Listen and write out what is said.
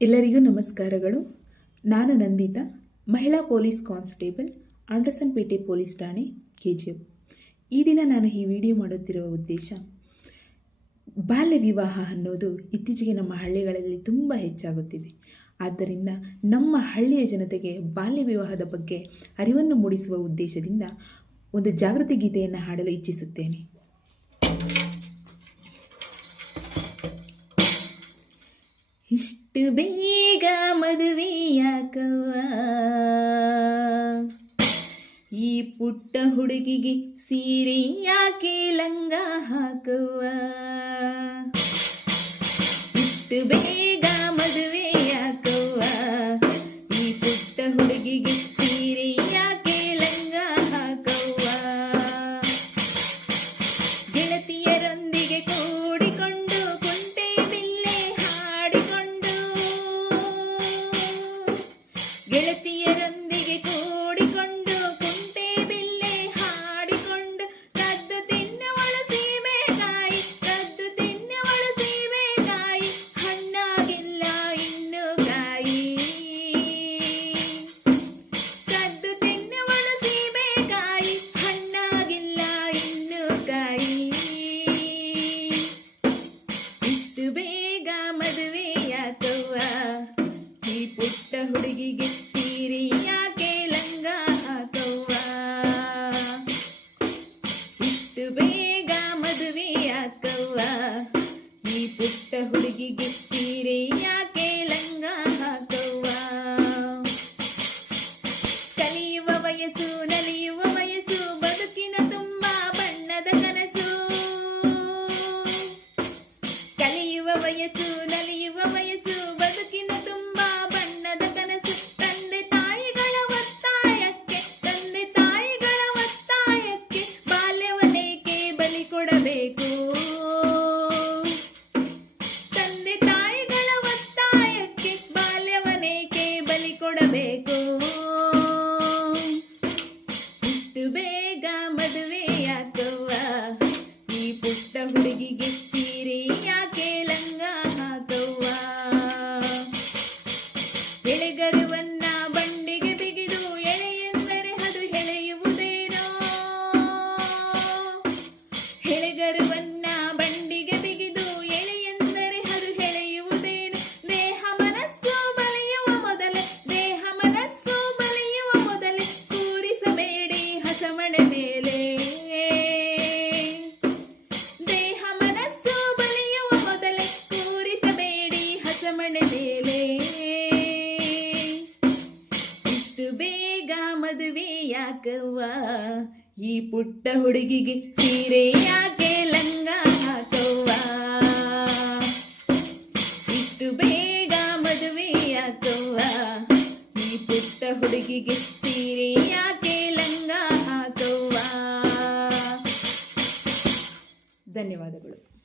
ಎಲ್ಲರಿಗೂ ನಮಸ್ಕಾರಗಳು. ನಾನು ನಂದಿತಾ, ಮಹಿಳಾ police constable Anderson Pete police ಠಾಣೆ ಕೆ ಜಿ ಎಫ್ ಈ ದಿನ ನಾನು ಈ ವಿಡಿಯೋ ಮಾಡುತ್ತಿರುವ ಉದ್ದೇಶ, ಬಾಲ್ಯ ವಿವಾಹ ಅನ್ನೋದು ಇತ್ತೀಚೆಗೆ ನಮ್ಮ ಹಳ್ಳಿಗಳಲ್ಲಿ ತುಂಬ ಹೆಚ್ಚಾಗುತ್ತಿದೆ. ಆದ್ದರಿಂದ ನಮ್ಮ ಹಳ್ಳಿಯ ಜನತೆಗೆ ಬಾಲ್ಯ ವಿವಾಹದ ಬಗ್ಗೆ ಅರಿವನ್ನು ಮೂಡಿಸುವ ಉದ್ದೇಶದಿಂದ ಒಂದು ಜಾಗೃತಿ ಗೀತೆಯನ್ನು ಹಾಡಲು ಇಚ್ಛಿಸುತ್ತೇನೆ. ಇಷ್ಟು ಬೇಗ ಮದುವೆಯಾಕವ ಈ ಪುಟ್ಟ ಹುಡುಗಿಗೆ ಸೀರೆ ಯಾಕೆ ಲಂಗ ಹಾಕುವ ಇಷ್ಟು ಬೇಗ ಹುಡುಗಿಗೆ ಯಾಕೆ ಲಂಗ ಹಾಕವ್ವ? ಇಷ್ಟು ಬೇಗ ಮದುವೆ ಯಾಕವ್ವ ಈ ಪುಟ್ಟ ಹುಡುಗಿಗೆ ಸೀರೆ ಯಾಕೆ ಲಂಗ ಹಾಕವ್ವ? ಕಲಿಯುವ ವಯಸ್ಸು, ನಲಿಯುವ ವಯಸ್ಸು, ಬದುಕಿನ ತುಂಬಾ ಬಣ್ಣದ ಕನಸು. ಕಲಿಯುವ ವಯಸ್ಸು ಬೇಗ ಮದುವೆಯಾಗುವ. ಈ ಪುಟ್ಟ ಹುಡುಗಿಗೆ ಯಾಕವ್ವ? ಈ ಪುಟ್ಟ ಹುಡುಗಿಗೆ ಸೀರೆ ಯಾಕೆ ಲಂಗ ಹಾಕವ್ವ? ಇಷ್ಟು ಬೇಗ ಮದುವೆ ಯಾಕವ್ವ? ಈ ಪುಟ್ಟ ಹುಡುಗಿಗೆ ಸೀರೆ ಯಾಕೆ ಲಂಗ ಹಾಕವ್ವ? ಧನ್ಯವಾದಗಳು.